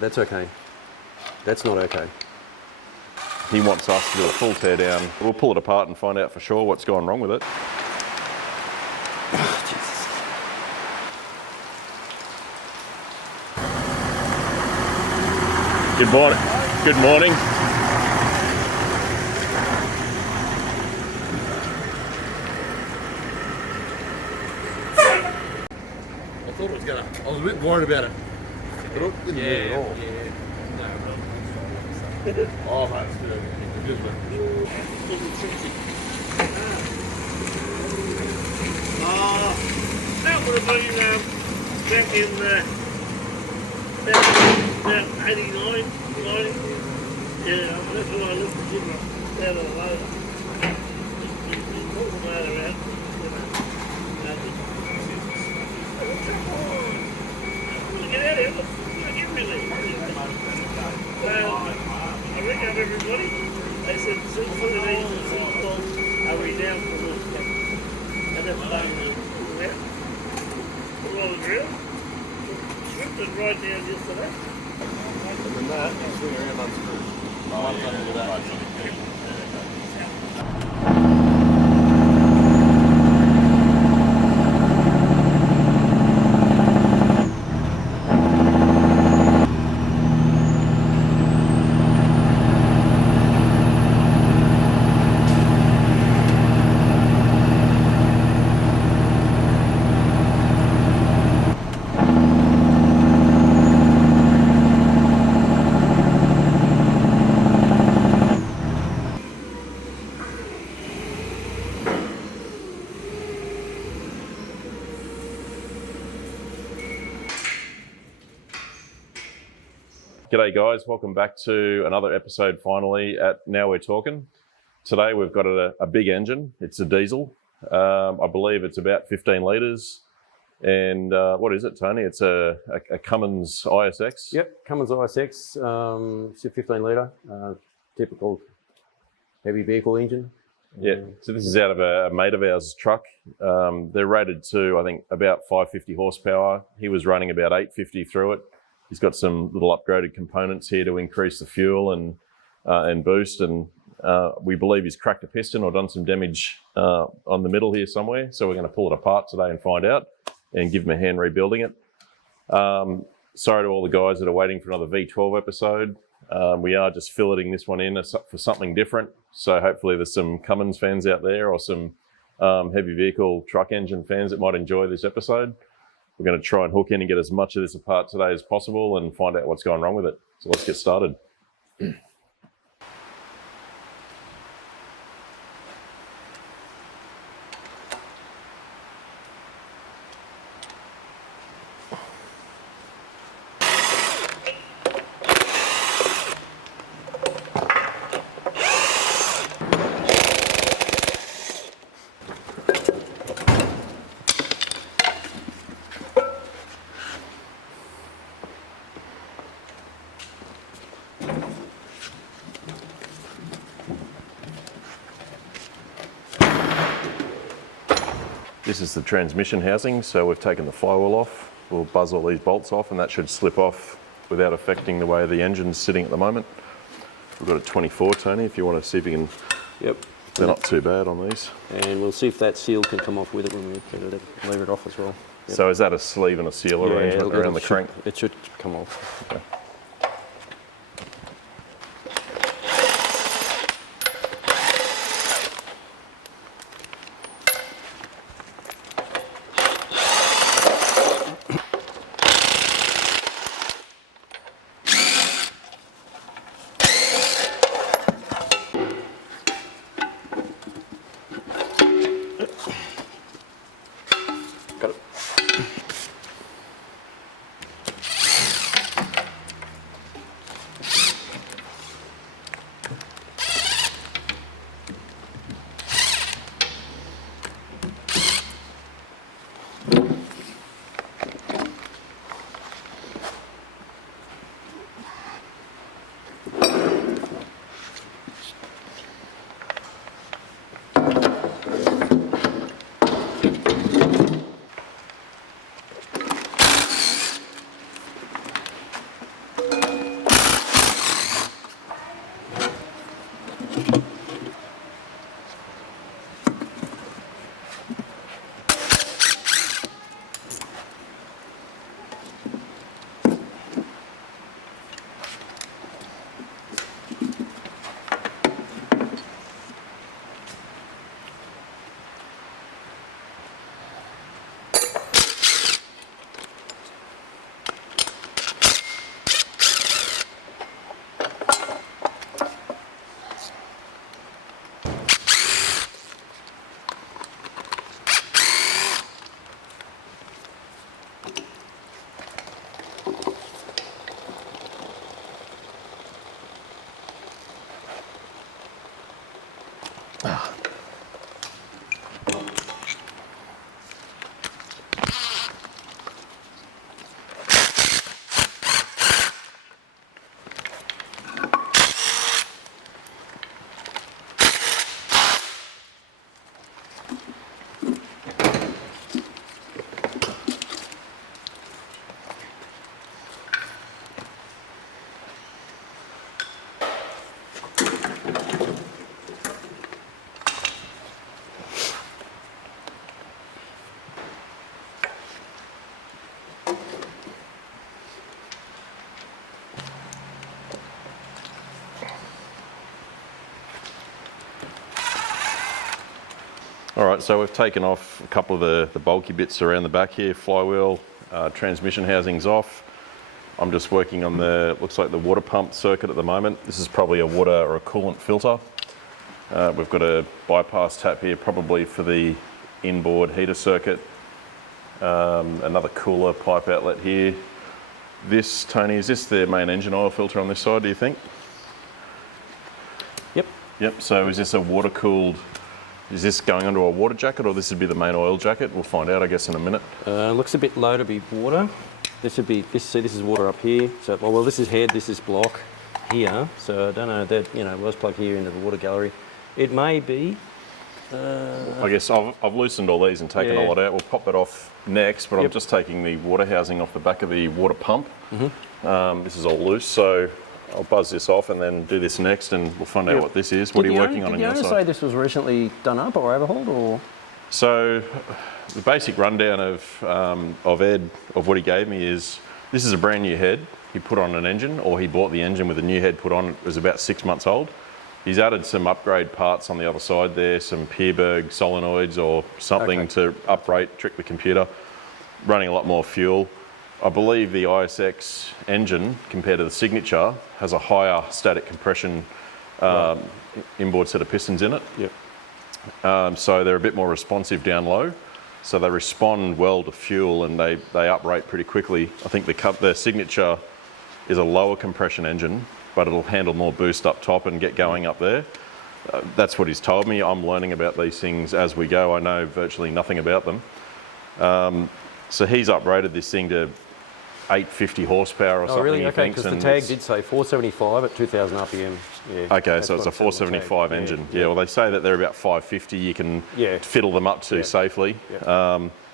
That's okay. That's not okay. He wants us to do a full tear down. We'll pull it apart and find out for sure what's gone wrong with it. Oh, Jesus. Good morning. Good morning. I thought it was gonna. I was a bit worried about it. But it didn't move at all. Oh, mate, it's good. It's good, man. That would have been back in about 89, 90. Yeah, that's when I looked at him out of the load. You pull the motor out, get out of here, look everything. I rang up everybody. They said, as soon as the engine was installed, are we down for this? And that's what they pulled out. Put all the drill. Slipped it right down just to that. And then that, you swing around unscrew. One ton into that. G'day guys, welcome back to another episode finally at Now We're Torquin. Today we've got a big engine. It's a diesel. I believe it's about 15 litres. And what is it, Tony? It's a Cummins ISX? Yep, Cummins ISX, it's a 15 litre, typical heavy vehicle engine. Yeah, so this is out of a mate of ours' truck. They're rated to, I think, about 550 horsepower. He was running about 850 through it. He's got some little upgraded components here to increase the fuel and boost, and we believe he's cracked a piston or done some damage on the middle here somewhere. So we're going to pull it apart today and find out and give him a hand rebuilding it. Sorry to all the guys that are waiting for another V12 episode. We are just filleting this one in for something different. So hopefully there's some Cummins fans out there or some heavy vehicle truck engine fans that might enjoy this episode. We're going to try and hook in and get as much of this apart today as possible and find out what's going wrong with it. So let's get started. This is the transmission housing, so we've taken the firewall off. We'll buzz all these bolts off and that should slip off without affecting the way the engine's sitting at the moment. We've got a 24, Tony, if you want to see if you can... Yep. They're not too bad on these. And we'll see if that seal can come off with it when we leave it off as well. Yep. So is that a sleeve and a seal arrangement around the crank? It should come off. Okay. All right, so we've taken off a couple of the bulky bits around the back here, flywheel, transmission housing's off. I'm just working on looks like the water pump circuit at the moment. This is probably a water or a coolant filter. We've got a bypass tap here, probably for the inboard heater circuit. Another cooler pipe outlet here. This, Tony, is this the main engine oil filter on this side, do you think? Yep. Yep, so is this a water cooled, is this going onto a water jacket, or this would be the main oil jacket? We'll find out, I guess, in a minute. Looks a bit low to be water. This would be, this is water up here. So, well, this is head, this is block here. So I don't know, that, was plugged here into the water gallery. It may be. I guess I've loosened all these and taken a lot out. We'll pop that off next, but I'm just taking the water housing off the back of the water pump. This is all loose, so I'll buzz this off and then do this next, and we'll find out what this is. What are you working on your Did you side? say this was recently done up or overhauled, or? So the basic rundown of Ed, of what he gave me is, this is a brand new head. He put on an engine, or he bought the engine with a new head put on. It was about 6 months old. He's added some upgrade parts on the other side there, some Pierberg solenoids or something to uprate, trick the computer, running a lot more fuel. I believe the ISX engine, compared to the Signature, has a higher static compression inboard set of pistons in it. Yep. So they're a bit more responsive down low. So they respond well to fuel, and they uprate pretty quickly. I think the Signature is a lower compression engine, but it'll handle more boost up top and get going up there. That's what he's told me. I'm learning about these things as we go. I know virtually nothing about them. So he's uprated this thing to 850 horsepower or something. Really? He Okay, thinks, because the tag did say 475 at 2,000 RPM. Yeah, okay, so it's a 475 engine. Yeah, well, they say that they're about 550. You can fiddle them up to safely.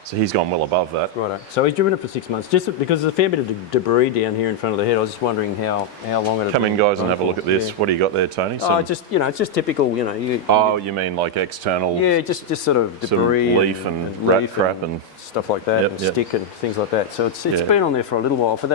So he's gone well above that. Righto. So he's driven it for 6 months. Just because there's a fair bit of debris down here in front of the head, I was just wondering how long it had Come in, been guys, and have a look at this. Yeah. What do you got there, Tony? It's just typical, You mean like external? Yeah, just sort of debris, some leaf and rat crap and stuff like that, and stick and things like that. So it's been on there for a little while. For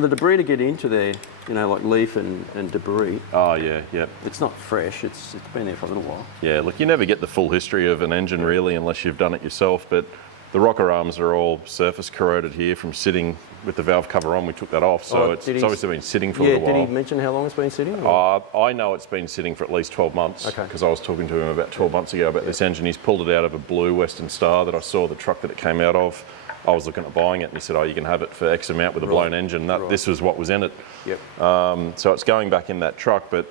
the debris to get into there, like leaf and debris. Oh yeah, yeah. It's not fresh. It's been there for a little while. Yeah, look, you never get the full history of an engine really unless you've done it yourself. But the rocker arms are all surface corroded here from sitting with the valve cover on. We took that off, so it's obviously been sitting for a little while. Did he mention how long it's been sitting? I know it's been sitting for at least 12 months because I was talking to him about 12 months ago about this engine. He's pulled it out of a blue Western Star that I saw the truck that it came out of. I was looking at buying it, and he said, you can have it for X amount with a blown engine. This was what was in it. Yep. So it's going back in that truck, but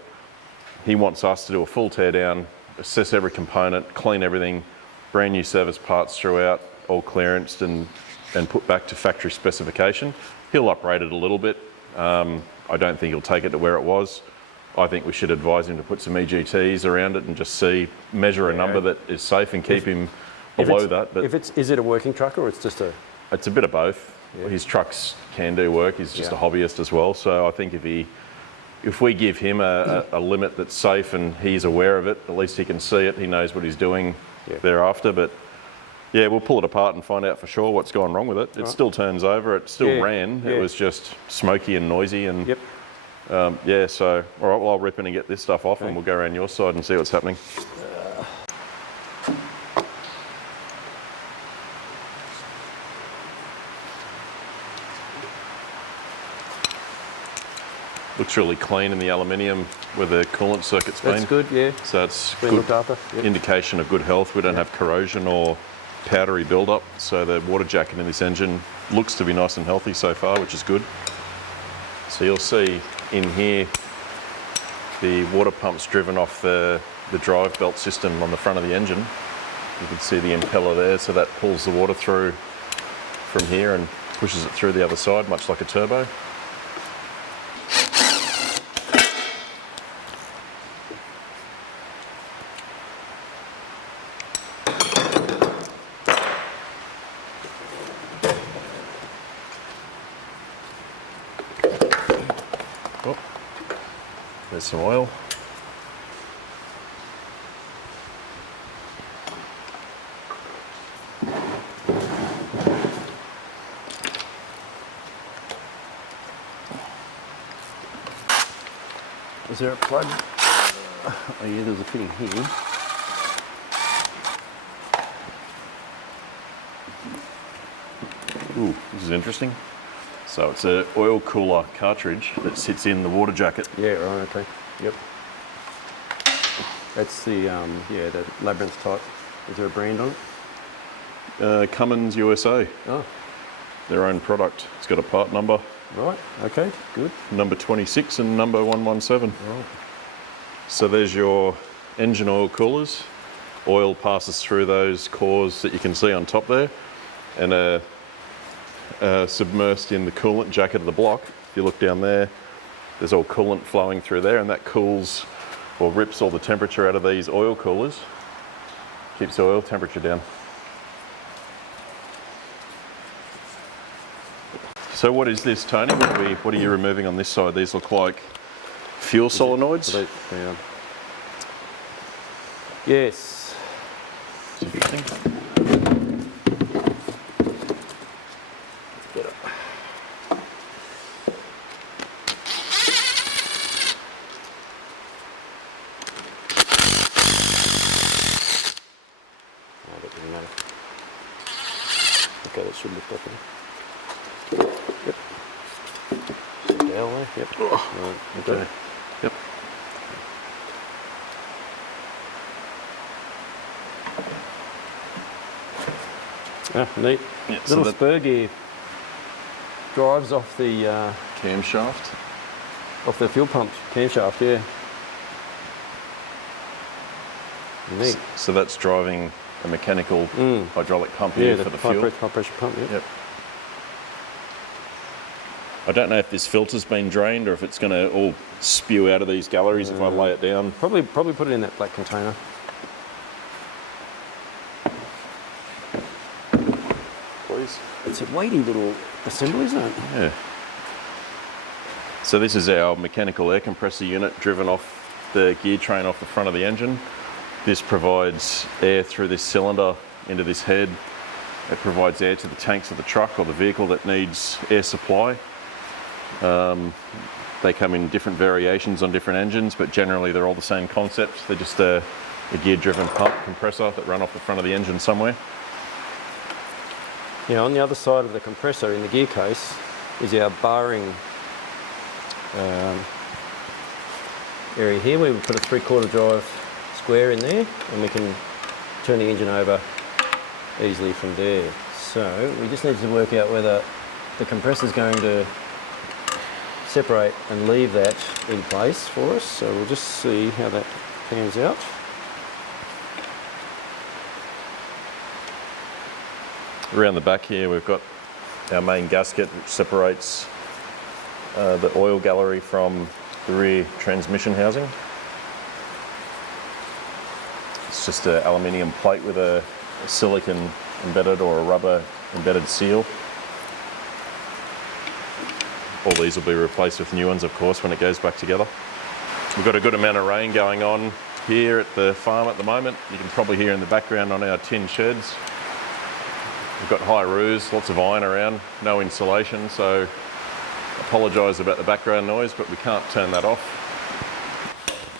he wants us to do a full teardown, assess every component, clean everything, brand new service parts throughout, all clearanced and put back to factory specification. He'll uprate it a little bit. I don't think he'll take it to where it was. I think we should advise him to put some EGTs around it and just measure a number that is safe and keep him below that. But is it a working truck, or it's just a? It's a bit of both. Yeah. His trucks can do work. He's just a hobbyist as well. So I think if we give him a limit that's safe and he's aware of it, at least he can see it. He knows what he's doing thereafter. But yeah, we'll pull it apart and find out for sure what's gone wrong with it. It still turns over. It still ran. It was just smoky and noisy. And so all right. Well, I'll rip in and get this stuff off, and we'll go around your side and see what's happening. Looks really clean in the aluminium where the coolant circuit's been. That's good, yeah. So it's been good looked after. Yep. Indication of good health. We don't have corrosion or powdery buildup. So the water jacket in this engine looks to be nice and healthy so far, which is good. So you'll see in here the water pump's driven off the drive belt system on the front of the engine. You can see the impeller there, so that pulls the water through from here and pushes it through the other side, much like a turbo. There's some oil. Is there a plug? Oh yeah, there's a fitting here. Ooh, this is interesting. So it's an oil cooler cartridge that sits in the water jacket. Yeah, right, okay. Yep. That's the, the Labyrinth type. Is there a brand on it? Cummins USA, Oh, their own product. It's got a part number, right, okay, good. number 26 and number 117. Right. So there's your engine oil coolers. Oil passes through those cores that you can see on top there, and submersed in the coolant jacket of the block. If you look down there, there's all coolant flowing through there, and that cools or rips all the temperature out of these oil coolers, keeps the oil temperature down. So what is this, Tony? What are you removing on this side? These look like fuel solenoids. Yeah. Yes. It's interesting. Get it. Oh, that doesn't matter. Okay, that should lift up now. Yep. Down there. Yep. Right, okay. Yep. Ah, neat. Yeah, so Little that spur gear drives off the camshaft. fuel pump camshaft. Yeah. Neat. So that's driving a mechanical hydraulic pump Yeah, here the for the fuel. high pressure pump. Yep. Yep. I don't know if this filter's been drained or if it's going to all spew out of these galleries if I lay it down. Probably put it in that black container. Please. It's a weighty little assembly, isn't it? Yeah. So this is our mechanical air compressor unit driven off the gear train off the front of the engine. This provides air through this cylinder into this head. It provides air to the tanks of the truck or the vehicle that needs air supply. They come in different variations on different engines, but generally they're all the same concept. They're just a gear-driven pump compressor that run off the front of the engine somewhere. Yeah, on the other side of the compressor in the gear case is our barring area here. We would put a 3/4 drive square in there, and we can turn the engine over easily from there. So we just need to work out whether the compressor is going to separate and leave that in place for us. So we'll just see how that pans out. Around the back here we've got our main gasket which separates the oil gallery from the rear transmission housing. It's just an aluminium plate with a silicon embedded or a rubber embedded seal. All these will be replaced with new ones, of course, when it goes back together. We've got a good amount of rain going on here at the farm at the moment. You can probably hear in the background on our tin sheds. We've got high roofs, lots of iron around, no insulation, so apologise about the background noise, but we can't turn that off.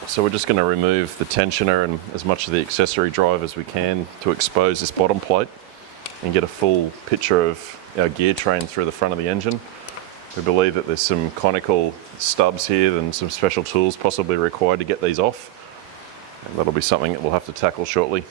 So we're just going to remove the tensioner and as much of the accessory drive as we can to expose this bottom plate and get a full picture of our gear train through the front of the engine. We believe that there's some conical stubs here and some special tools possibly required to get these off. And that'll be something that we'll have to tackle shortly.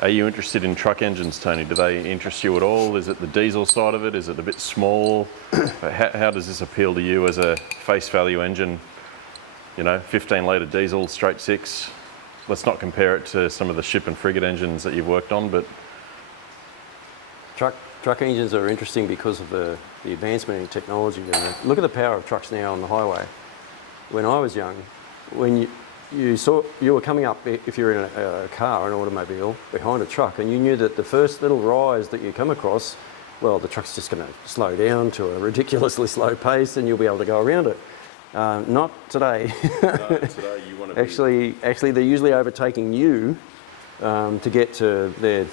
Are you interested in truck engines, Tony? Do they interest you at all? Is it the diesel side of it? Is it a bit small? How does this appeal to you as a face value engine? You know, 15 litre diesel, straight six. Let's not compare it to some of the ship and frigate engines that you've worked on, but Truck engines are interesting because of the advancement in technology. Look at the power of trucks now on the highway. When I was young, when you were coming up, if you're in a car, an automobile, behind a truck, and you knew that the first little rise that you come across, well, the truck's just going to slow down to a ridiculously slow pace and you'll be able to go around it. Not today. no, today you want to actually, they're usually overtaking you to get to their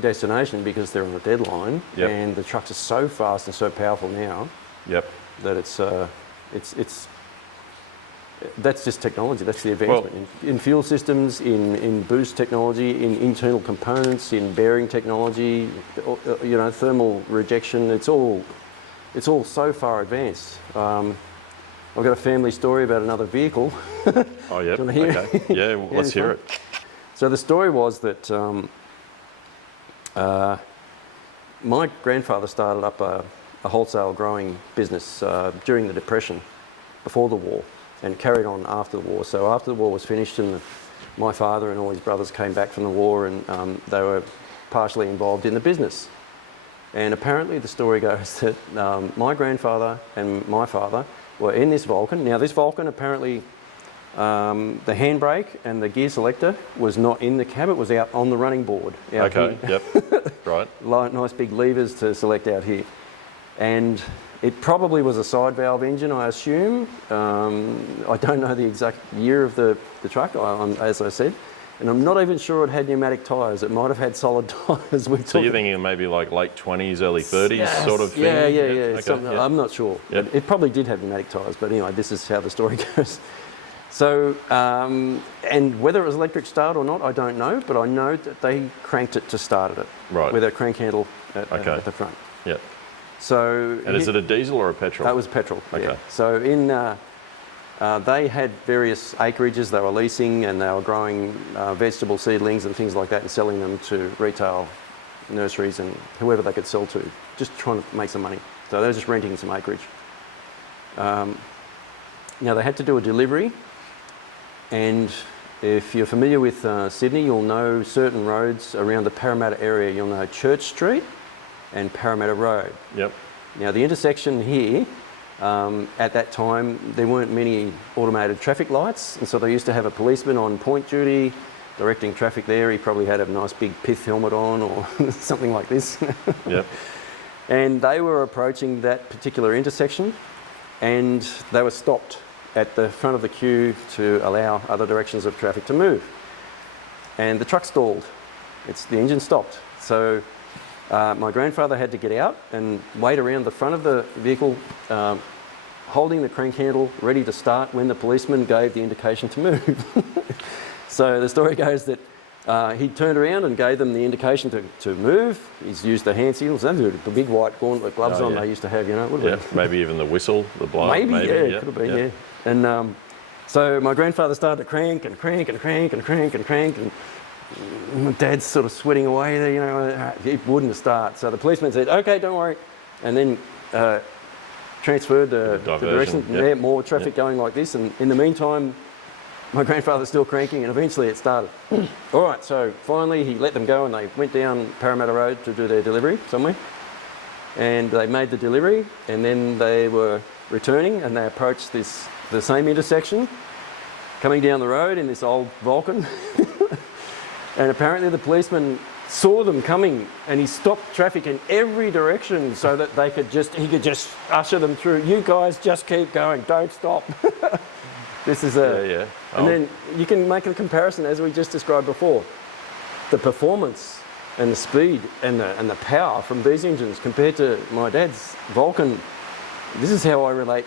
destination because they're on a deadline, Yep. and the trucks are so fast and so powerful now Yep. that that's just technology. That's the advancement in fuel systems, in boost technology, in internal components, in bearing technology, thermal rejection. It's all so far advanced. I've got a family story about another vehicle. Oh, yep. Do you want to hear? Okay. Yeah, well, let's hear it. So the story was that my grandfather started up a wholesale growing business during the Depression, before the war, and carried on after the war. So after the war was finished, and my father and all his brothers came back from the war, and they were partially involved in the business. And apparently the story goes that my grandfather and my father were in this Vulcan. Now this Vulcan, apparently the handbrake and the gear selector was not in the cab, it was out on the running board. Out Okay, here. yep, right. Nice big levers to select out here. And it probably was a side valve engine, I assume. I don't know the exact year of the truck, as I said. And I'm not even sure it had pneumatic tyres. It might have had solid tyres. So you're thinking maybe like late 20s, early 30s sort of thing? Yeah. Okay, yeah. I'm not sure. Yep. It probably did have pneumatic tyres, but anyway, this is how the story goes. So, and whether it was electric start or not, I don't know, but I know that they cranked it to start it. Right. With a crank handle at the front. Yep. So. And is it a diesel or a petrol? That was petrol. Okay. Yeah. So they had various acreages they were leasing, and they were growing vegetable seedlings and things like that, and selling them to retail nurseries and whoever they could sell to, just trying to make some money. So they were just renting some acreage. Now they had to do a delivery, and if you're familiar with Sydney, you'll know certain roads around the Parramatta area. You'll know Church Street and Parramatta Road. Yep. Now the intersection here, at that time, there weren't many automated traffic lights, and so they used to have a policeman on point duty directing traffic there. He probably had a nice big pith helmet on or something like this. Yep. And they were approaching that particular intersection, and they were stopped at the front of the queue to allow other directions of traffic to move. And the truck stalled. The engine stopped. So my grandfather had to get out and wait around the front of the vehicle, holding the crank handle, ready to start when the policeman gave the indication to move. So the story goes that he turned around and gave them the indication to move. He's used the hand signals, and the big white gauntlet gloves on they used to have, Yeah, maybe even the whistle, the blow. Maybe, it could have been, yeah. And so my grandfather started to crank and crank and crank and crank and crank, and my dad's sort of sweating away there, it wouldn't start. So the policeman said, okay, don't worry, and then transferred the direction. Yep. Yeah, more traffic going like this, and in the meantime, my grandfather's still cranking, and eventually it started. All right, so finally he let them go, and they went down Parramatta Road to do their delivery somewhere. And they made the delivery, and then they were returning, and they approached the same intersection, coming down the road in this old Vulcan. And apparently the policeman saw them coming, and he stopped traffic in every direction so that he could just usher them through. You guys just keep going, don't stop. This is And then you can make a comparison, as we just described before. The performance and the speed and the power from these engines compared to my dad's Vulcan. This is how I relate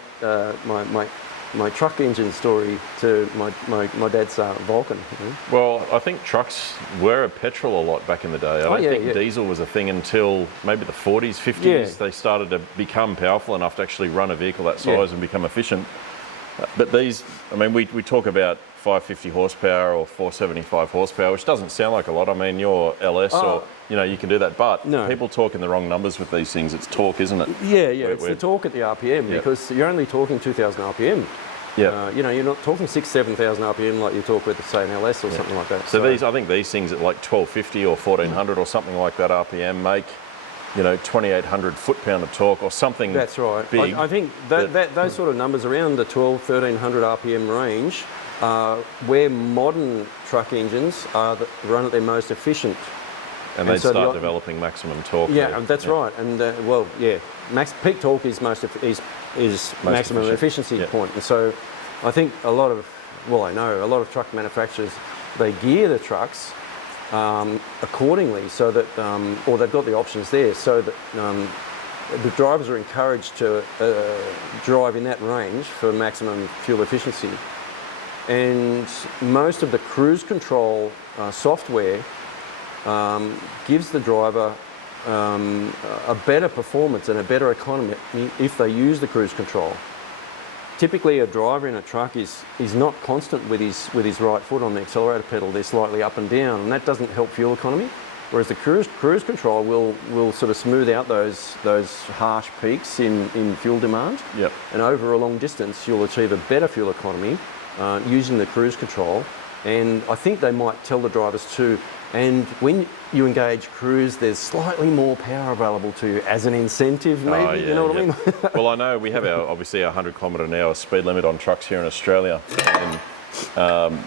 my truck engine story to my dad's Vulcan. Well, I think trucks were a petrol a lot back in the day. I don't think diesel was a thing until maybe the 40s, 50s. Yeah. They started to become powerful enough to actually run a vehicle that size and become efficient. But these, I mean, we talk about 550 horsepower or 475 horsepower, which doesn't sound like a lot. I mean, you're LS or, you can do that. But people talk in the wrong numbers with these things. It's torque, isn't it? Yeah, it's the torque at the RPM because you're only talking 2,000 RPM. Yeah. You're not talking 6,000, 7,000 RPM like you talk with, say, an LS or something like that. So I think these things at like 1,250 or 1,400 or something like that RPM make 2,800 foot-pound of torque or something. That's right. Big. I think those sort of numbers around the 1,100 RPM range are where modern truck engines run at their most efficient. And they start developing maximum torque. Yeah, that's right. And peak torque is maximum efficiency point. And so I think a lot of truck manufacturers, they gear the trucks accordingly, so that, or they've got the options there, so that the drivers are encouraged to drive in that range for maximum fuel efficiency. And most of the cruise control software gives the driver a better performance and a better economy if they use the cruise control. Typically, a driver in a truck is not constant with his right foot on the accelerator pedal. They're slightly up and down, and that doesn't help fuel economy. Whereas the cruise control will sort of smooth out those harsh peaks in fuel demand. Yep. And over a long distance, you'll achieve a better fuel economy using the cruise control. And I think they might tell the drivers too. And when you engage cruise, there's slightly more power available to you as an incentive, maybe. Oh, yeah, you know what I mean? Well, I know we have obviously our 100 km/h speed limit on trucks here in Australia, and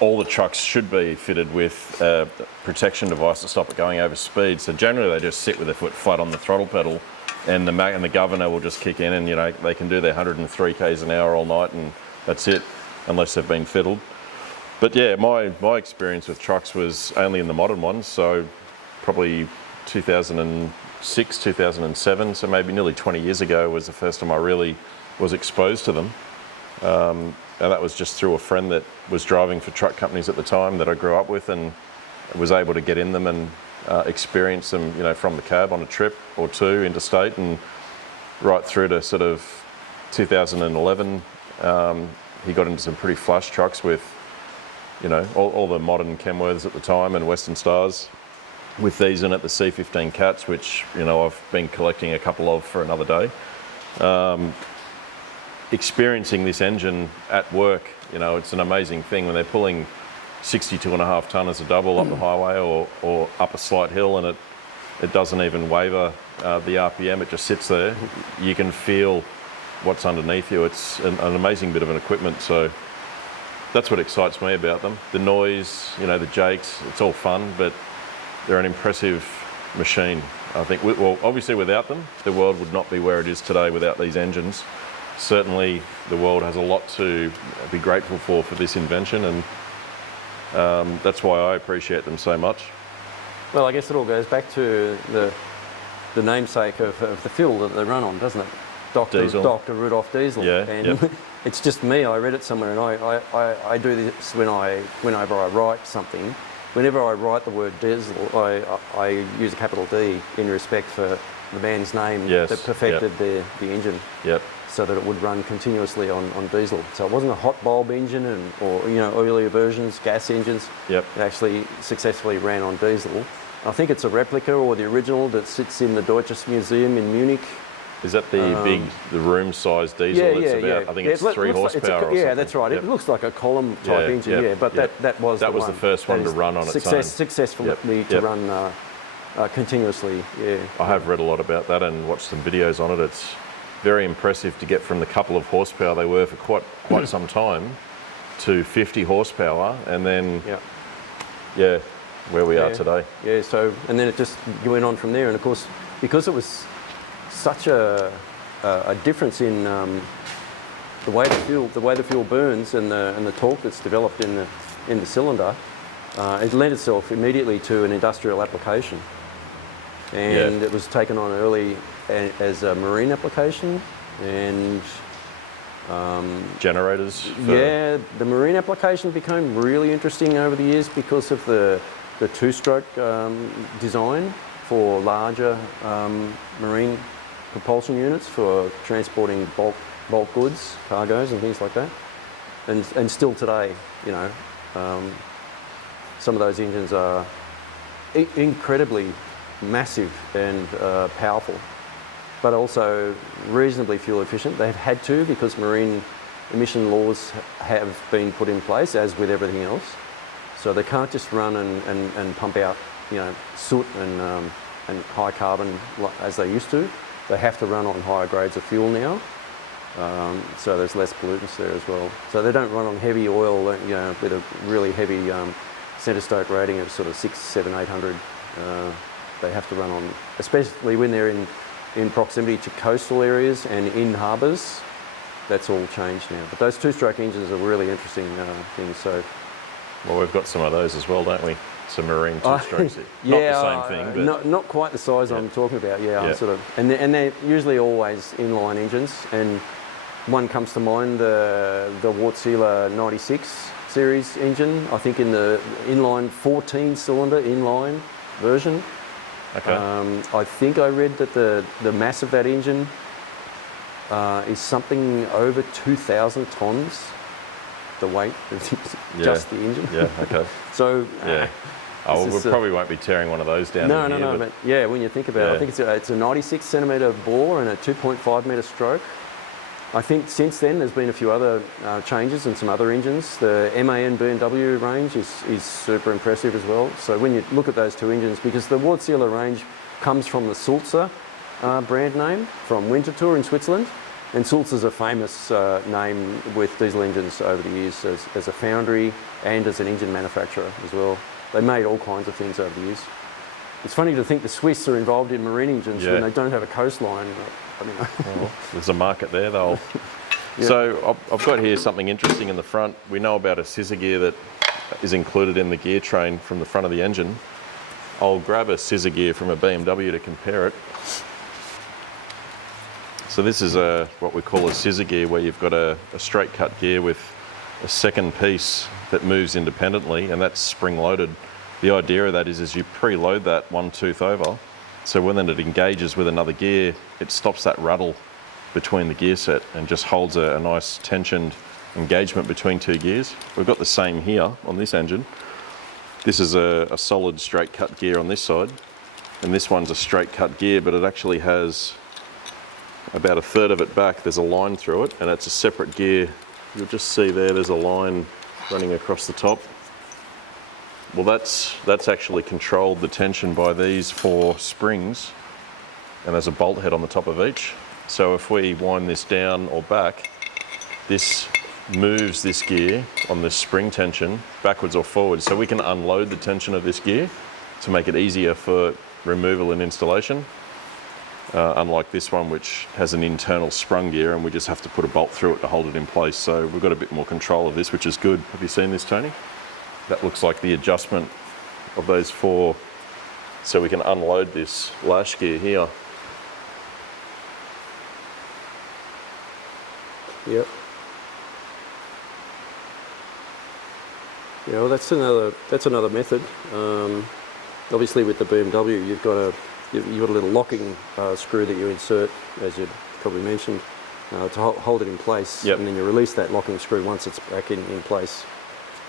all the trucks should be fitted with a protection device to stop it going over speed. So generally, they just sit with their foot flat on the throttle pedal, and the governor will just kick in, and they can do their 103 k's an hour all night, and that's it, unless they've been fiddled. But yeah, my experience with trucks was only in the modern ones, so probably 2006, 2007, so maybe nearly 20 years ago was the first time I really was exposed to them. And that was just through a friend that was driving for truck companies at the time that I grew up with, and was able to get in them and experience them, from the cab on a trip or two interstate, and right through to sort of 2011, he got into some pretty flush trucks with all the modern Kenworths at the time and Western Stars, with these in it, the C15 Cats, which I've been collecting a couple of for another day. Experiencing this engine at work, it's an amazing thing when they're pulling 62.5 tonne as a double up the highway or up a slight hill, and it doesn't even waver the RPM, it just sits there. You can feel what's underneath you. It's an amazing bit of an equipment, so that's what excites me about them. The noise, the jakes, it's all fun, but they're an impressive machine. I think, well, obviously without them, the world would not be where it is today without these engines. Certainly the world has a lot to be grateful for this invention, and that's why I appreciate them so much. Well, I guess it all goes back to the namesake of the fuel that they run on, doesn't it? Dr. Rudolph Diesel. Yeah, and it's just me. I read it somewhere, and I do this whenever I write something. Whenever I write the word diesel, I use a capital D in respect for the man's name that perfected the engine. Yep. So that it would run continuously on diesel. So it wasn't a hot bulb engine or earlier versions, gas engines. Yep. It actually successfully ran on diesel. I think it's a replica or the original that sits in the Deutsches Museum in Munich. Is that the room-sized diesel? I think it's 3 horsepower. or something. That's right. Yep. It looks like a column type engine. But that was the first one to run on its own. Successfully to run continuously. Yeah. I have read a lot about that and watched some videos on it. It's very impressive to get from the couple of horsepower they were for quite some time to 50 horsepower, and then where we are today. Yeah. So and then it just went on from there, and of course because it was such a difference in the way the fuel burns and the torque that's developed in the cylinder, it lent itself immediately to an industrial application, and it was taken on early as a marine application and generators. The marine application became really interesting over the years because of the two-stroke design for larger marine propulsion units for transporting bulk goods, cargoes and things like that. And still today, some of those engines are incredibly massive and powerful, but also reasonably fuel efficient. They've had to, because marine emission laws have been put in place, as with everything else. So they can't just run and pump out, soot and high carbon as they used to. They have to run on higher grades of fuel now, so there's less pollutants there as well. So they don't run on heavy oil, with a really heavy centre stoke rating of sort of 600, 700, 800. They have to run on, especially when they're in proximity to coastal areas and in harbours. That's all changed now. But those two-stroke engines are really interesting things. So, well, we've got some of those as well, don't we? It's a marine two-stroke here. Not the same thing, but not quite the size I'm talking about. Yeah, Yeah. I'm sort of, and they're usually always inline engines, and one comes to mind, the Wärtsilä 96 series engine. I think in the inline 14-cylinder inline version. okay. I think I read that the mass of that engine is something over 2,000 tons. The weight of just the engine. Yeah. Okay. So Yeah. Oh, this we is probably won't be tearing one of those down. no, in no, here, no. But yeah, when you think about it, I think it's a 96 centimetre bore and a 2.5 metre stroke. I think since then there's been a few other changes and some other engines. The MAN BMW range is super impressive as well. So when you look at those two engines, because the Wärtsilä range comes from the Sulzer brand name from Winterthur in Switzerland. And Sulzer's a famous name with diesel engines over the years as a foundry and as an engine manufacturer as well. They made all kinds of things over the years. It's funny to think the Swiss are involved in marine engines when they don't have a coastline. I mean, well, there's a market there. They'll. So I've got here something interesting in the front. We know about a scissor gear that is included in the gear train from the front of the engine. I'll grab a scissor gear from a BMW to compare it. So this is what we call a scissor gear, where you've got a straight cut gear with a second piece that moves independently, and that's spring loaded. The idea of that is you preload that one tooth over, so when it engages with another gear, it stops that rattle between the gear set and just holds a nice tensioned engagement between two gears. We've got the same here on this engine. This is a solid straight cut gear on this side, and this one's a straight cut gear, but it actually has about a third of it back. There's a line through it, and it's a separate gear. You'll just see there's a line running across the top. Well, that's actually controlled the tension by these 4 springs, and there's a bolt head on the top of each. So if we wind this down or back, this moves this gear on this spring tension backwards or forwards. So we can unload the tension of this gear to make it easier for removal and installation. Unlike this one, which has an internal sprung gear, and we just have to put a bolt through it to hold it in place. So we've got a bit more control of this, which is good. Have you seen this, Tony? That looks like the adjustment of those 4, so we can unload this lash gear here. Yep. Yeah, well, that's another method. Obviously, with the BMW, you've got a little locking screw that you insert, as you probably mentioned, to hold it in place. Yep. And then you release that locking screw once it's back in place.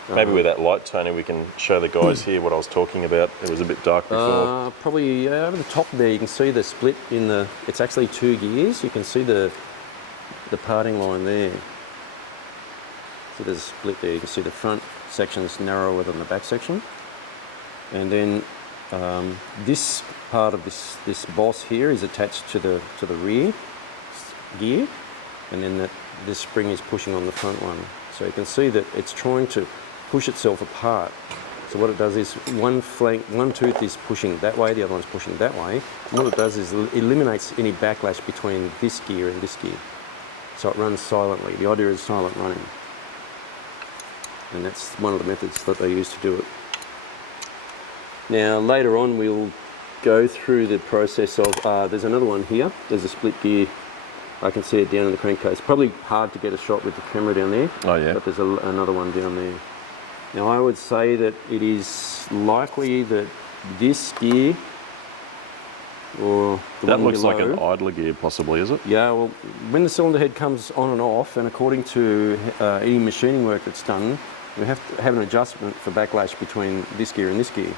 Maybe with that light, Tony, we can show the guys here what I was talking about. It was a bit dark before. Probably over the top there, you can see the split in the. It's actually 2 gears. You can see the parting line there. So there's a split there. You can see the front section's narrower than the back section, and then this part of this boss here is attached to the rear gear, and then this spring is pushing on the front one. So you can see that it's trying to push itself apart. So what it does is one tooth is pushing that way, the other one's pushing that way. And what it does is it eliminates any backlash between this gear and this gear. So it runs silently. The idea is silent running. And that's one of the methods that they use to do it. Now later on we'll go through the process of, there's another one here, there's a split gear. I can see it down in the crankcase. Probably hard to get a shot with the camera down there. Oh yeah. But there's another one down there. Now I would say that it is likely that this gear, or the That one looks below, like an idler gear possibly, is it? yeah, well, when the cylinder head comes on and off, and according to any machining work that's done, we have to have an adjustment for backlash between this gear and this gear.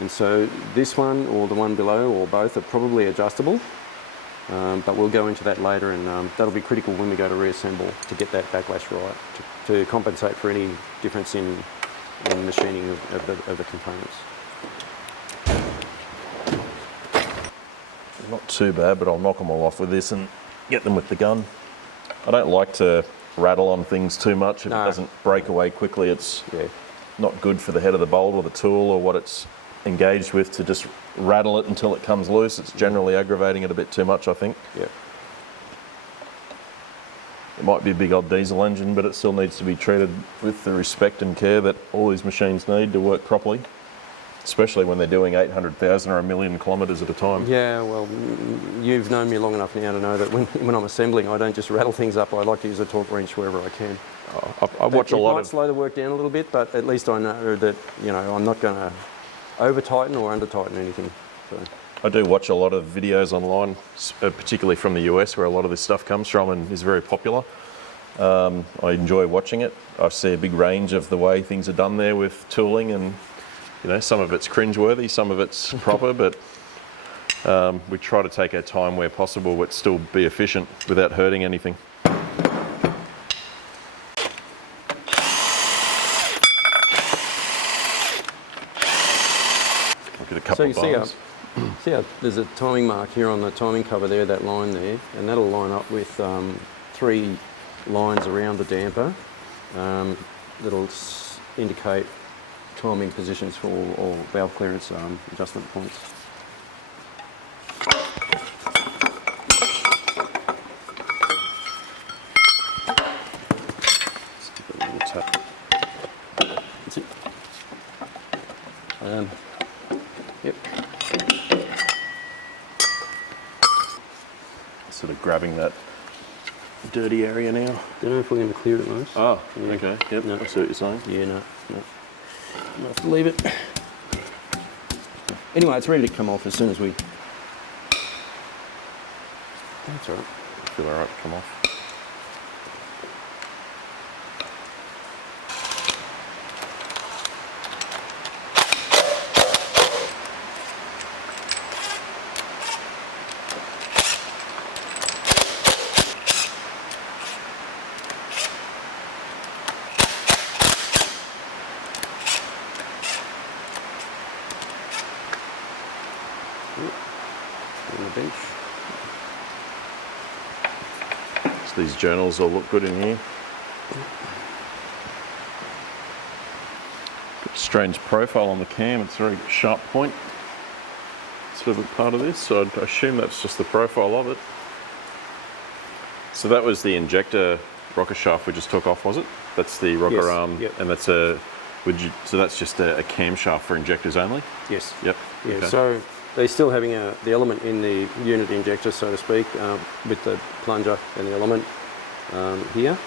And so this one or the one below or both are probably adjustable, but we'll go into that later, and that'll be critical when we go to reassemble to get that backlash right, to compensate for any difference in machining of the components. Not too bad, but I'll knock them all off with this and get them with the gun. I don't like to rattle on things too much. If No. it doesn't break away quickly, it's not good for the head of the bolt or the tool or what it's engaged with to just rattle it until it comes loose. It's generally aggravating it a bit too much, I think. Yeah. It might be a big old diesel engine, but it still needs to be treated with the respect and care that all these machines need to work properly. especially when they're doing 800,000 or 1,000,000 kilometres at a time. Yeah, well, you've known me long enough now to know that when I'm assembling, I don't just rattle things up. I like to use a torque wrench wherever I can. I watch a lot It might of... slow the work down a little bit, but at least I know that, you know, I'm not going to over-tighten or under-tighten anything. So. I do watch a lot of videos online, particularly from the US, where a lot of this stuff comes from and is very popular. I enjoy watching it. I see a big range of the way things are done there with tooling, and you know, some of it's cringeworthy, some of it's proper, but we try to take our time where possible but still be efficient without hurting anything. I'll get a couple So of you bars. see how there's a timing mark here on the timing cover there, that line there, and that'll line up with 3 lines around the damper that'll indicate timing positions for all valve clearance adjustment points. Let's give it a little tap. That's it. Yep. Sort of grabbing that dirty area now. Don't know if we're going to clear it most. Oh, okay. Yep, No. I see what you're saying. Yeah, no. I'll have to leave it. Anyway, it's ready to come off as soon as we... That's all right. I feel alright to come off. On the bench. So these journals all look good in here. Got a strange profile on the cam, it's a very sharp point. Sort of a part of this, so I'd assume that's just the profile of it. So that was the injector rocker shaft we just took off, was it? That's the rocker Yes, arm, yep. and that's so that's just a camshaft for injectors only? Yes. Yep. Yeah, okay. so they're still having the element in the unit injector, so to speak, with the plunger and the element here,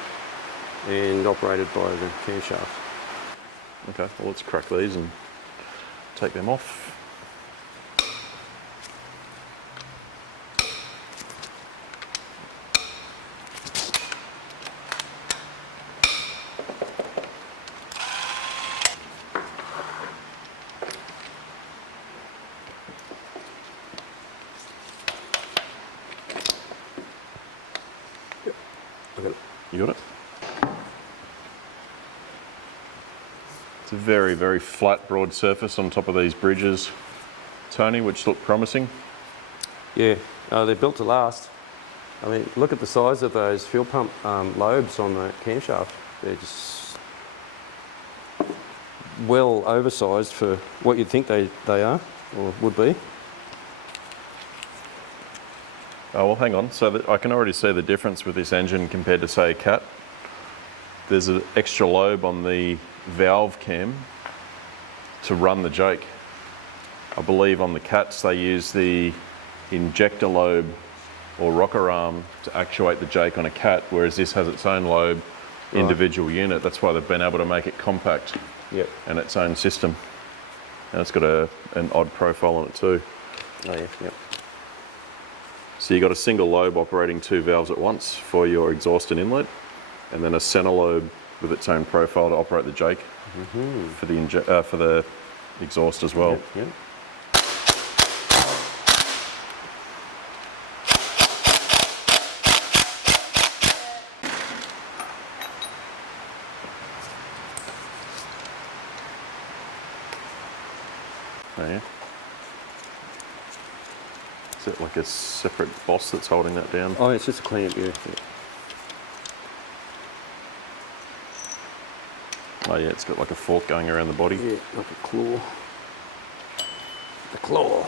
and operated by the camshaft. Okay, well let's crack these and take them off. I got it. You got it? It's a very, very flat, broad surface on top of these bridges, Tony, which look promising. Yeah, they're built to last. I mean, look at the size of those fuel pump lobes on the camshaft. They're just well oversized for what you'd think they are or would be. Oh, well, hang on. So I can already see the difference with this engine compared to, say, a Cat. There's an extra lobe on the valve cam to run the Jake. I believe on the Cats they use the injector lobe or rocker arm to actuate the Jake on a Cat, whereas this has its own lobe, individual unit. That's why they've been able to make it compact and its own system. And it's got an odd profile on it too. Oh yeah, yep. So you've got a single lobe operating 2 valves at once for your exhaust and inlet, and then a center lobe with its own profile to operate the Jake for the exhaust as well. Yep. Oh yeah. Is it like a separate boss that's holding that down? Oh, it's just a clamp, yeah. Oh yeah, it's got like a fork going around the body. Yeah, like a claw. The claw.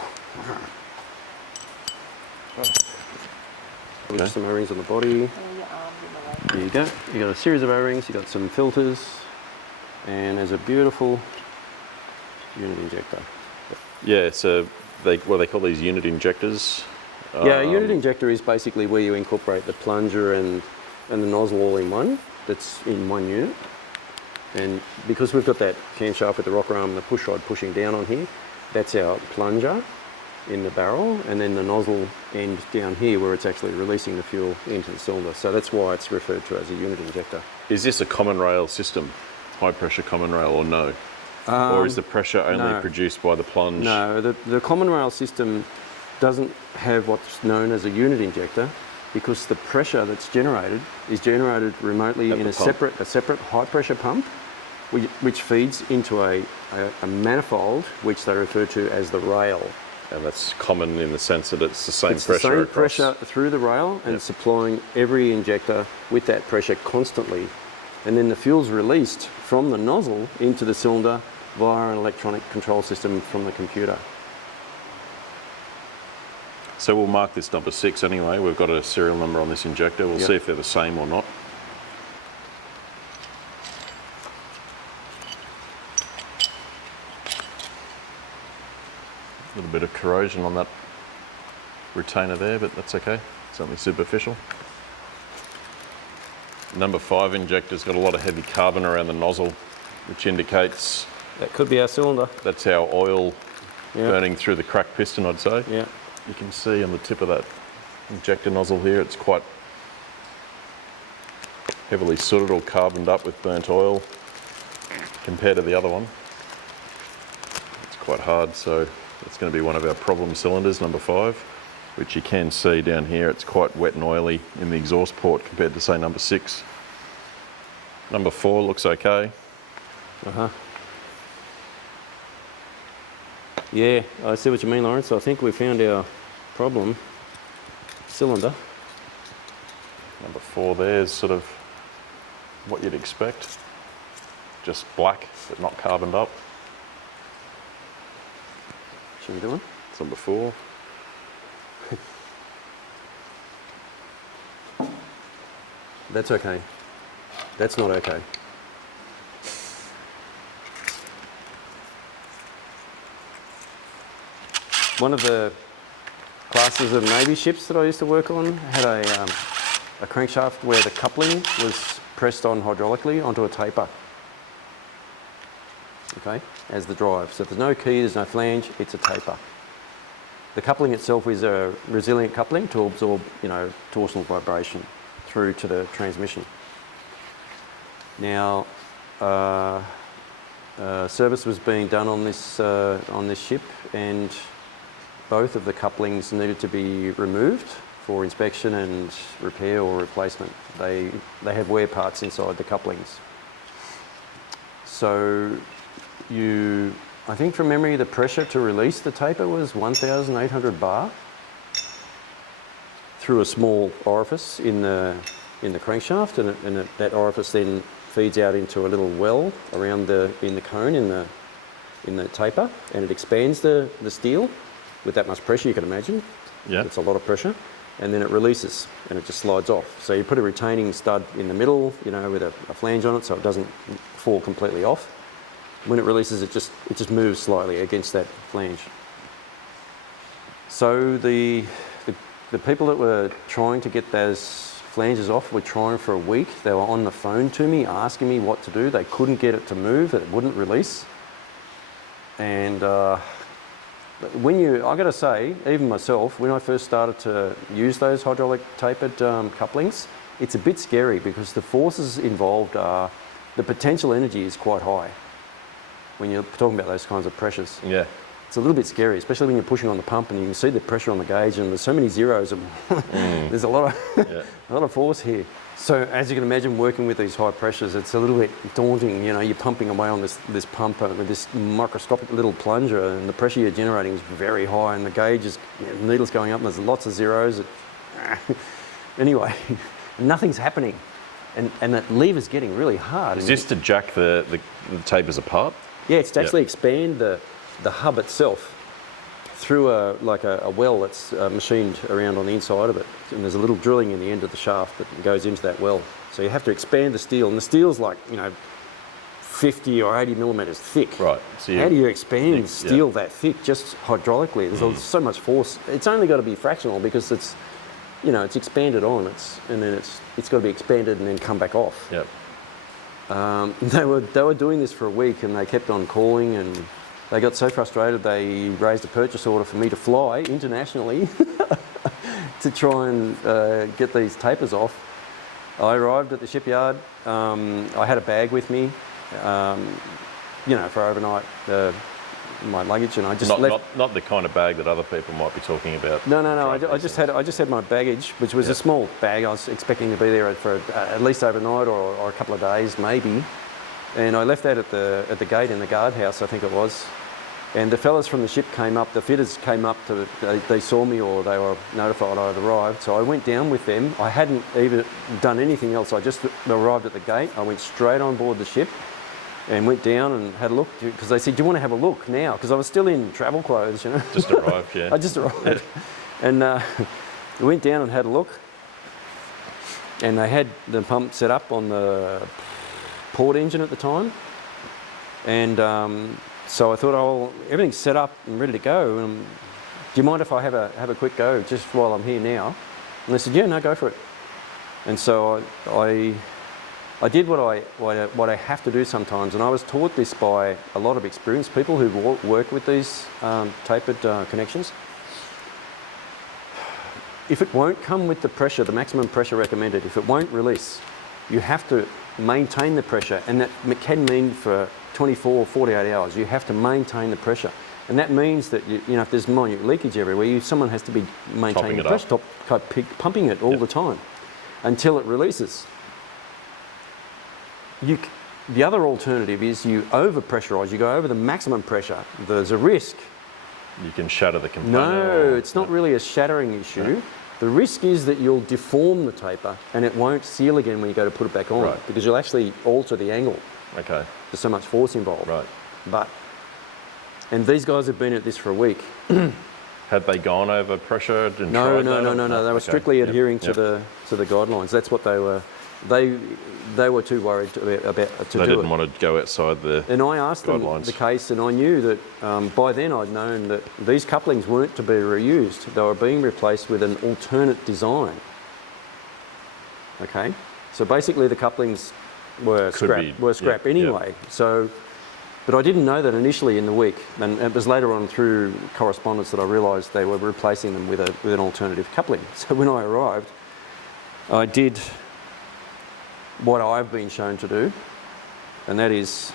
Okay. Some O-rings on the body. There you go. You got a series of O-rings. You got some filters, and there's a beautiful unit injector. Yeah, so they call these unit injectors. Yeah, a unit injector is basically where you incorporate the plunger and the nozzle all in one. That's in one unit. And because we've got that camshaft with the rocker arm and the push rod pushing down on here, that's our plunger in the barrel, and then the nozzle end down here where it's actually releasing the fuel into the cylinder. So that's why it's referred to as a unit injector. Is this a common rail system, high pressure common rail, or no? Or is the pressure only produced by the plunge? No, the common rail system doesn't have what's known as a unit injector, because the pressure that's generated is generated remotely in a separate high pressure pump, which feeds into a manifold which they refer to as the rail. And that's common in the sense that it's the same pressure It's the same across. pressure through the rail and supplying every injector with that pressure constantly. And then the fuel's released from the nozzle into the cylinder via an electronic control system from the computer. So we'll mark this number 6 anyway. We've got a serial number on this injector. We'll see if they're the same or not. A little bit of corrosion on that retainer there, but that's okay. It's only superficial. Number 5 injector's got a lot of heavy carbon around the nozzle, which indicates That could be our cylinder. that's our oil burning through the cracked piston, I'd say. Yeah. You can see on the tip of that injector nozzle here, it's quite heavily sooted or carboned up with burnt oil compared to the other one. It's quite hard, so it's going to be one of our problem cylinders, number 5, which you can see down here. It's quite wet and oily in the exhaust port compared to, say, number 6. Number 4 looks okay. Yeah, I see what you mean, Lawrence. I think we found our problem cylinder. Number 4 there is sort of what you'd expect. Just black, but not carboned up. Should we do one? It's number 4. That's okay. That's not okay. One of the classes of Navy ships that I used to work on had a crankshaft where the coupling was pressed on hydraulically onto a taper. Okay, as the drive. So there's no key, there's no flange, it's a taper. The coupling itself is a resilient coupling to absorb, torsional vibration through to the transmission. Now, service was being done on this ship, and both of the couplings needed to be removed for inspection and repair or replacement. They have wear parts inside the couplings. So I think from memory, the pressure to release the taper was 1,800 bar through a small orifice in the crankshaft, and that orifice then feeds out into a little well around in the cone in the taper, and it expands the steel with that much pressure, you can imagine. Yeah. It's a lot of pressure, and then it releases and it just slides off. So you put a retaining stud in the middle, with a flange on it so it doesn't fall completely off. When it releases, it just moves slightly against that flange. So the people that were trying to get those flanges off were trying for a week. They were on the phone to me asking me what to do. They couldn't get it to move, it wouldn't release. And I got to say, even myself, when I first started to use those hydraulic tapered couplings, it's a bit scary because the forces involved the potential energy is quite high when you're talking about those kinds of pressures. Yeah. It's a little bit scary, especially when you're pushing on the pump and you can see the pressure on the gauge, and there's so many zeros. There's a lot of force here. So as you can imagine, working with these high pressures, it's a little bit daunting. You're pumping away on this pump with this microscopic little plunger, and the pressure you're generating is very high, and the gauge is, the needle's going up, and there's lots of zeros. Anyway, nothing's happening, and that lever's getting really hard. Is this to jack the tapers apart? Yeah, it's to actually expand the hub itself through a well that's machined around on the inside of it. And there's a little drilling in the end of the shaft that goes into that well. So you have to expand the steel, and the steel's like, 50 or 80 millimetres thick. Right. So How do you expand steel that thick just hydraulically? There's so much force. It's only got to be fractional because it's, you know, it's expanded on. And then it's got to be expanded and then come back off. Yep. They were doing this for a week and they kept on calling and they got so frustrated they raised a purchase order for me to fly internationally to try and get these tapers off. I arrived at the shipyard. I had a bag with me, you know, for overnight, my luggage, and I just left. Not the kind of bag that other people might be talking about. No. I just had my baggage, which was a small bag. I was expecting to be there for at least overnight or a couple of days, maybe. And I left that at the gate in the guardhouse, I think it was. And the fellas from the ship came up, the fitters came up, they saw me or they were notified I had arrived. So I went down with them. I hadn't even done anything else. I just arrived at the gate. I went straight on board the ship and went down and had a look. Because they said, do you want to have a look now? Because I was still in travel clothes, you know. Just arrived, yeah. I just arrived. And went down and had a look. And they had the pump set up on the port engine at the time. And so I thought, oh, everything's set up and ready to go. Do you mind if I have a quick go just while I'm here now? And they said, yeah, no, go for it. And so I did what I have to do sometimes, and I was taught this by a lot of experienced people who work with these tapered connections. If it won't come with the pressure, the maximum pressure recommended, if it won't release, you have to maintain the pressure, and that can mean for 24 or 48 hours, you have to maintain the pressure. And that means that, you know, if there's minute leakage everywhere, someone has to be maintaining the pressure, pumping it all the time until it releases. The other alternative is you over-pressurise, you go over the maximum pressure. There's a risk. You can shatter the component. No, it's not really a shattering issue. No. The risk is that you'll deform the taper and it won't seal again when you go to put it back on, because you'll actually alter the angle. Okay. There's so much force involved. Right. And these guys have been at this for a week. Had they gone over pressure and tried No. that? They were strictly adhering to the guidelines. That's what they were. They were too worried about to do it. They didn't want to go outside the guidelines. And I asked them the case, and I knew that by then I'd known that these couplings weren't to be reused. They were being replaced with an alternate design. Okay, so basically the couplings were scrap anyway. So, but I didn't know that initially in the week, and it was later on through correspondence that I realised they were replacing them with an alternative coupling. So when I arrived, I did what I've been shown to do, and that is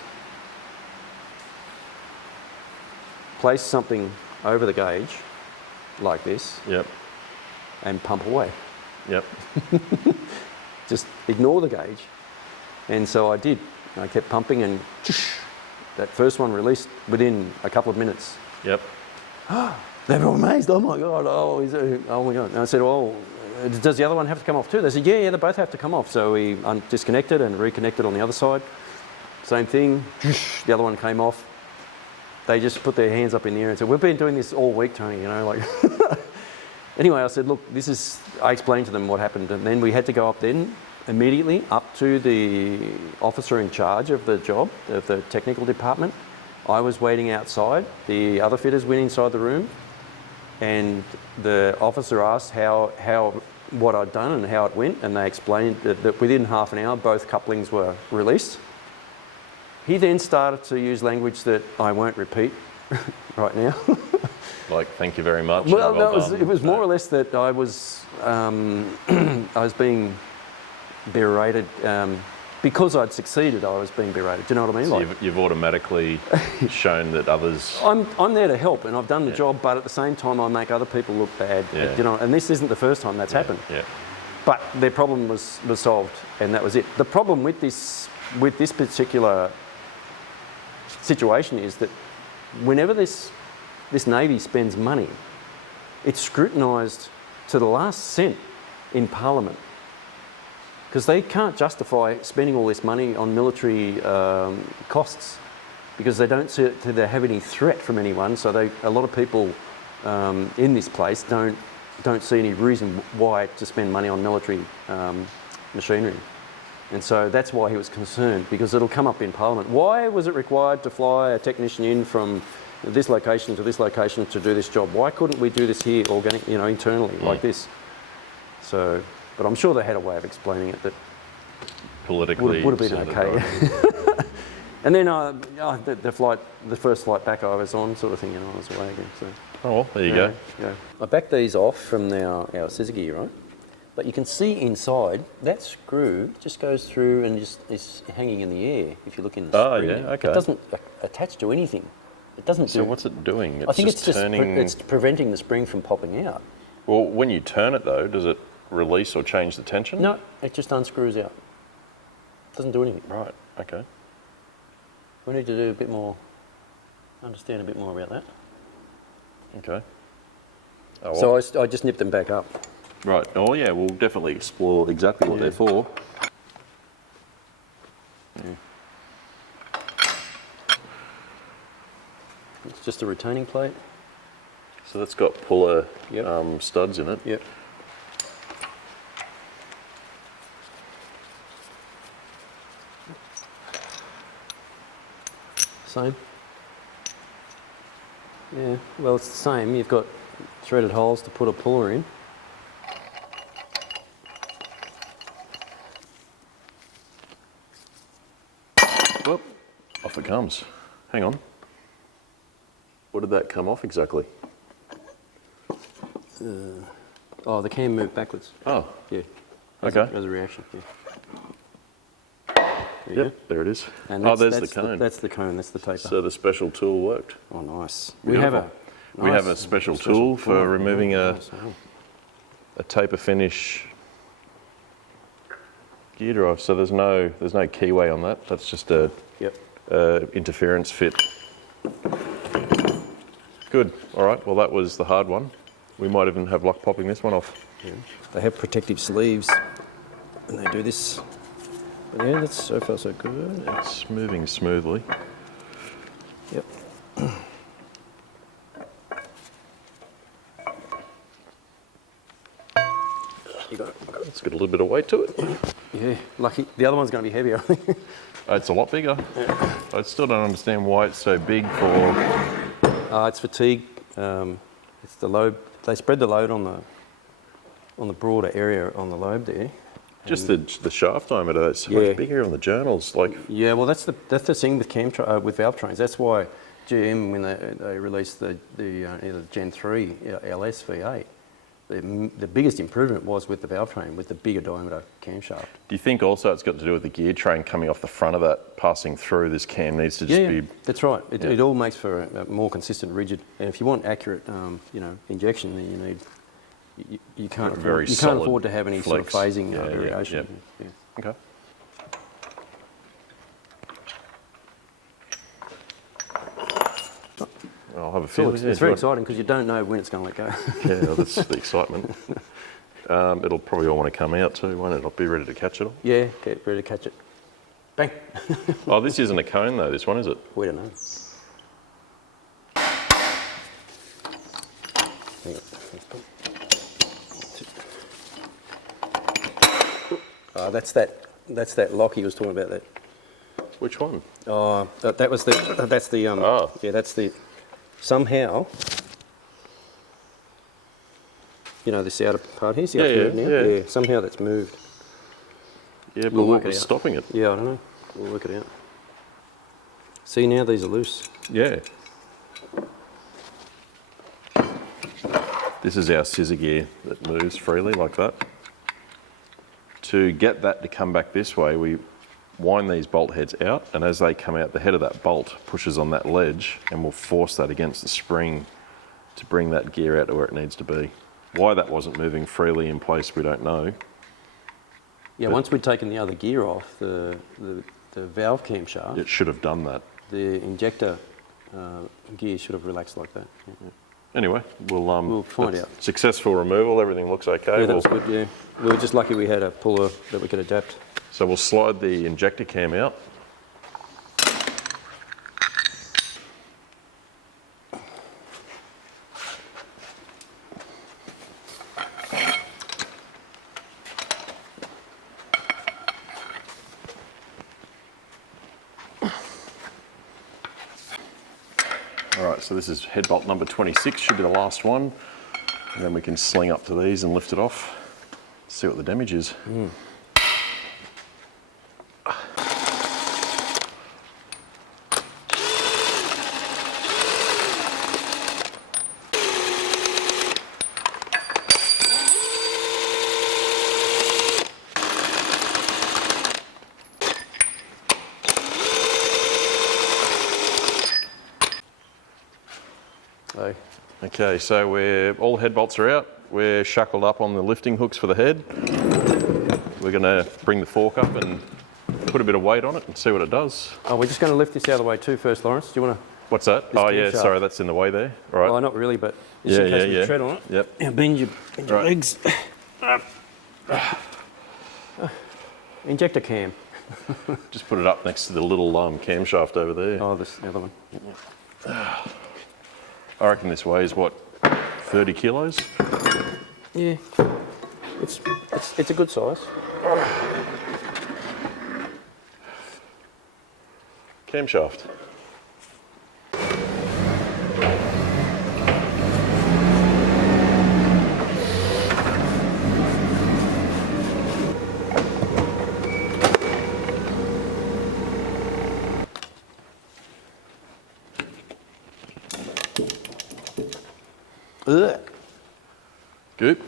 place something over the gauge like this. Yep. And pump away. Yep. Just ignore the gauge. And so I did. I kept pumping and that first one released within a couple of minutes. Yep. They were amazed. Oh my God. Oh my God. And I said, oh, does the other one have to come off too? They said, yeah, they both have to come off. So we disconnected and reconnected on the other side. Same thing. The other one came off. They just put their hands up in the air and said, we've been doing this all week, Tony, you know, like. Anyway, I said, look, I explained to them what happened. And then we had to go up then immediately up to the officer in charge of the job, of the technical department. I was waiting outside. The other fitters went inside the room. And the officer asked what I'd done and how it went. And they explained that within half an hour, both couplings were released. He then started to use language that I won't repeat right now. Like, thank you very much. Well, it was more or less that I was being berated. Because I'd succeeded, I was being berated. Do you know what I mean? So you've automatically shown that others... I'm there to help, and I've done the job, but at the same time, I make other people look bad. Yeah. You know, and this isn't the first time that's happened. Yeah. But their problem was solved, and that was it. The problem with this particular situation is that whenever this Navy spends money, it's scrutinised to the last cent in Parliament, because they can't justify spending all this money on military costs, because they don't see it to have any threat from anyone. So a lot of people in this place don't see any reason why to spend money on military machinery. And so that's why he was concerned, because it'll come up in Parliament. Why was it required to fly a technician in from this location to this location to do this job? Why couldn't we do this here, organic, internally like this? So, but I'm sure they had a way of explaining it that Politically, would have been okay. And then the first flight back I was on, sort of thing, I was away again. So. Oh, well, there you go. Yeah. I backed these off from our scissor gear, right? But you can see inside, that screw just goes through and just is hanging in the air if you look in the spring. Oh, yeah, okay. It doesn't attach to anything. It doesn't So do... what's it doing? I think it's just turning... it's preventing the spring from popping out. Well, when you turn it though, does it release or change the tension? No, it just unscrews out. It doesn't do anything. Right, okay. We need to do a bit more, understand a bit more about that. Okay. Oh, So well. I just nipped them back up. Right. Oh, yeah, we'll definitely explore exactly what they're for. Yeah. It's just a retaining plate. So that's got puller Yep. studs in it. Yep. Same. Yeah, well, it's the same. You've got threaded holes to put a puller in. Whoop, off it comes. Hang on. What did that come off exactly? Oh, the cam moved backwards. Oh, Yeah. okay. As a reaction. Yeah. There you Yep, there it is. go. And Oh, that's- there's the that's cone. That's the cone. That's the taper. So the special tool worked. Oh, nice. Beautiful. We have a nice special tool for puller. removing Nice, oh. a taper finish gear drive. So there's no keyway on that. That's just a Yep. interference fit. Good. All right. Well, that was the hard one. We might even have luck popping this one off. Yeah. They have protective sleeves, and they do this. But yeah, that's so far so good. It's moving smoothly. Yep. You got it. It's got a little bit of weight to it. Yeah, lucky. The other one's going to be heavier, I think. It's a lot bigger. I still don't understand why it's so big for... It's fatigue. It's the lobe. They spread the load on the broader area on the lobe there. Just the shaft diameter, that's so Yeah. much bigger on the journals. Like, Yeah, well, that's the thing with with valve trains. That's why GM, when they released the either Gen 3 LS V8, the biggest improvement was with the valve train, with the bigger diameter camshaft. do you think also it's got to do with the gear train coming off the front of that, passing through this cam needs to just Yeah, be... that's right. It, Yeah. it all makes for a more consistent, rigid. And if you want accurate, injection, then you need you can't afford, Very you can't solid afford to have any sort of flex. phasing Yeah, yeah, variation. yeah. Yeah. Okay. I'll have a feel. It's very exciting because you don't know when it's going to let go. Yeah, that's the excitement. It'll probably all want to come out too, won't it? I'll be ready to catch it all. Yeah, get ready to catch it. Bang. Oh, this isn't a cone though, this one, is it? We don't know. That's that lock he was talking about. That. Which one? That was the. That's the. Oh. Yeah, that's the. Somehow. This outer part here. See how it's moved now? yeah. Somehow that's moved. Yeah, but We'll what work it was out. stopping it? Yeah, I don't know. We'll work it out. See, now these are loose. Yeah. This is our scissor gear that moves freely like that. To get that to come back this way, we wind these bolt heads out, and as they come out, the head of that bolt pushes on that ledge and will force that against the spring to bring that gear out to where it needs to be. Why that wasn't moving freely in place, we don't know. Yeah, once we'd taken the other gear off, the valve camshaft, It should have done that. the injector gear should have relaxed like that. Yeah. Anyway, We'll find that's out. Successful removal, everything looks okay. Yeah, that was good, yeah. We were just lucky we had a puller that we could adapt. So we'll slide the injector cam out. So this is head bolt number 26, should be the last one. And then we can sling up to these and lift it off, see what the damage is. Okay, so all head bolts are out. We're shackled up on the lifting hooks for the head. We're going to bring the fork up and put a bit of weight on it and see what it does. Oh, we're just going to lift this out of the way too first, Lawrence. Do you want to? What's that? Oh yeah, sorry, that's in the way there. All right. Well, not really, but just in case we tread on it. Yep. Yeah, bend your legs. Injector cam. Just put it up next to the little camshaft over there. Oh, this other one. I reckon this weighs what, 30 kilos? Yeah, it's a good size. Camshaft. Ugh. Goop.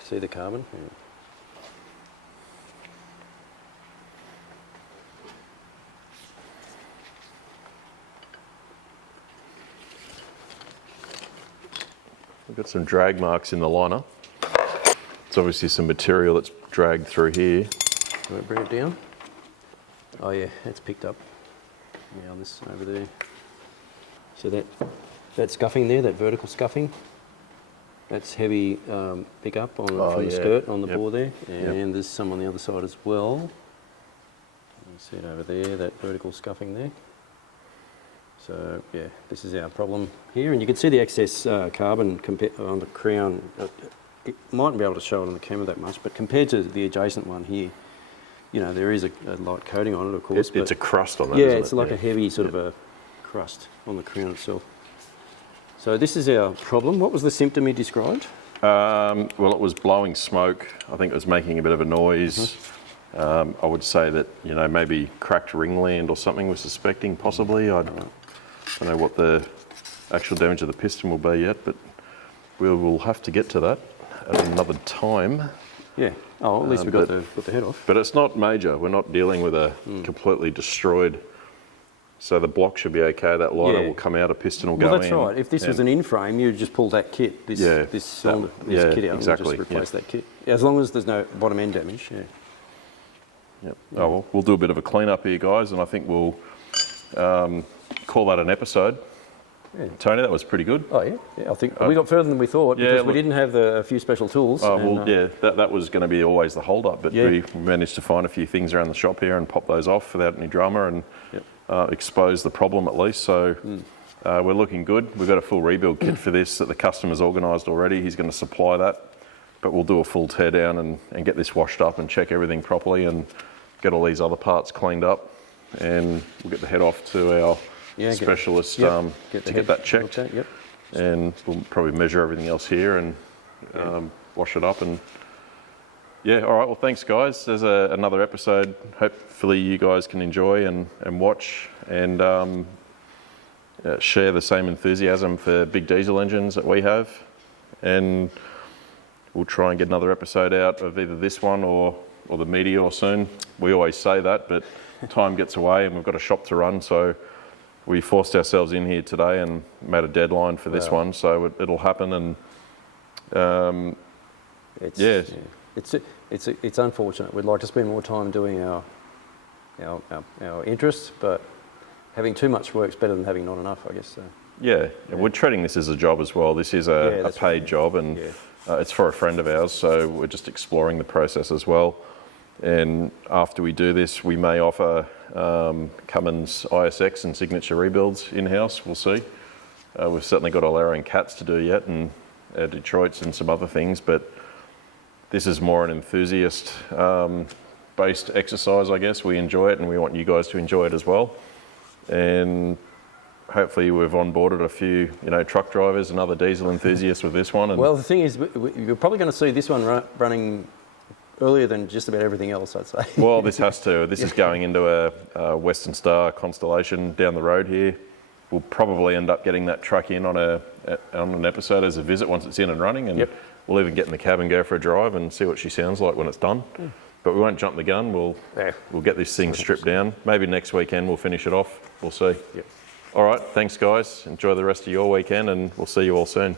See the carbon? Yeah. We've got some drag marks in the liner. It's obviously some material that's dragged through here. You want to bring it down? Oh yeah, it's picked up. Now this over there. So that scuffing there, that vertical scuffing, that's heavy pickup on from the skirt on the board there, and there's some on the other side as well. You see it over there, that vertical scuffing there. So yeah, this is our problem here, and you can see the excess carbon on the crown. It mightn't be able to show it on the camera that much, but compared to the adjacent one here, you know, there is a light coating on it, of course. It's a crust on that. Yeah, isn't it's it? like a heavy sort of a crust on the crown itself. So this is our problem. What was the symptom you described? Well, it was blowing smoke. I think it was making a bit of a noise. I would say that, you know, maybe cracked ringland or something we're suspecting, possibly. I don't know what the actual damage of the piston will be yet, but we will have to get to that at another time. Yeah. Oh, at least we got the head off. But it's not major. We're not dealing with a completely destroyed. So the block should be okay. That liner will come out. A piston will go in. Well, that's right. If this was an in-frame, you'd just pull that kit, this kit out, and just replace that kit. As long as there's no bottom end damage. Yeah. Yep. Oh well, we'll do a bit of a clean up here, guys, and I think we'll call that an episode. Yeah. Tony, that was pretty good. Oh yeah, I think we got further than we thought because we didn't have a few special tools. Oh well, that was going to be always the hold up, but we managed to find a few things around the shop here and pop those off without any drama and expose the problem at least. So we're looking good. We've got a full rebuild kit for this that the customer's organised already. He's going to supply that, but we'll do a full tear down and get this washed up and check everything properly and get all these other parts cleaned up, and we'll get the head off to our specialist to get that checked, and we'll probably measure everything else here and wash it up. And all right, well thanks guys. There's another episode. Hopefully you guys can enjoy and watch and share the same enthusiasm for big diesel engines that we have, and we'll try and get another episode out of either this one or the Meteor soon. We always say that, but time gets away and we've got a shop to run, so we forced ourselves in here today and made a deadline for this one, so it'll happen. And it's unfortunate. We'd like to spend more time doing our interests, but having too much work's better than having not enough, I guess. So. Yeah, we're treating this as a job as well. This is a that's paid job, and it's for a friend of ours, so we're just exploring the process as well. And after we do this, we may offer Cummins ISX and signature rebuilds in-house. We'll see. We've certainly got all our own cats to do yet, and our Detroits and some other things, but this is more an enthusiast based exercise, I guess. We enjoy it, and we want you guys to enjoy it as well. And hopefully we've onboarded a few, truck drivers and other diesel enthusiasts with this one. And Well, the thing is, you're probably going to see this one running earlier than just about everything else, I'd say. well, this has to. This is going into a Western Star Constellation down the road here. We'll probably end up getting that truck in on an episode as a visit once it's in and running, and we'll even get in the cab and go for a drive and see what she sounds like when it's done. But we won't jump the gun. We'll get this thing stripped down. Maybe next weekend we'll finish it off. We'll see. All right, thanks guys. Enjoy the rest of your weekend, and we'll see you all soon.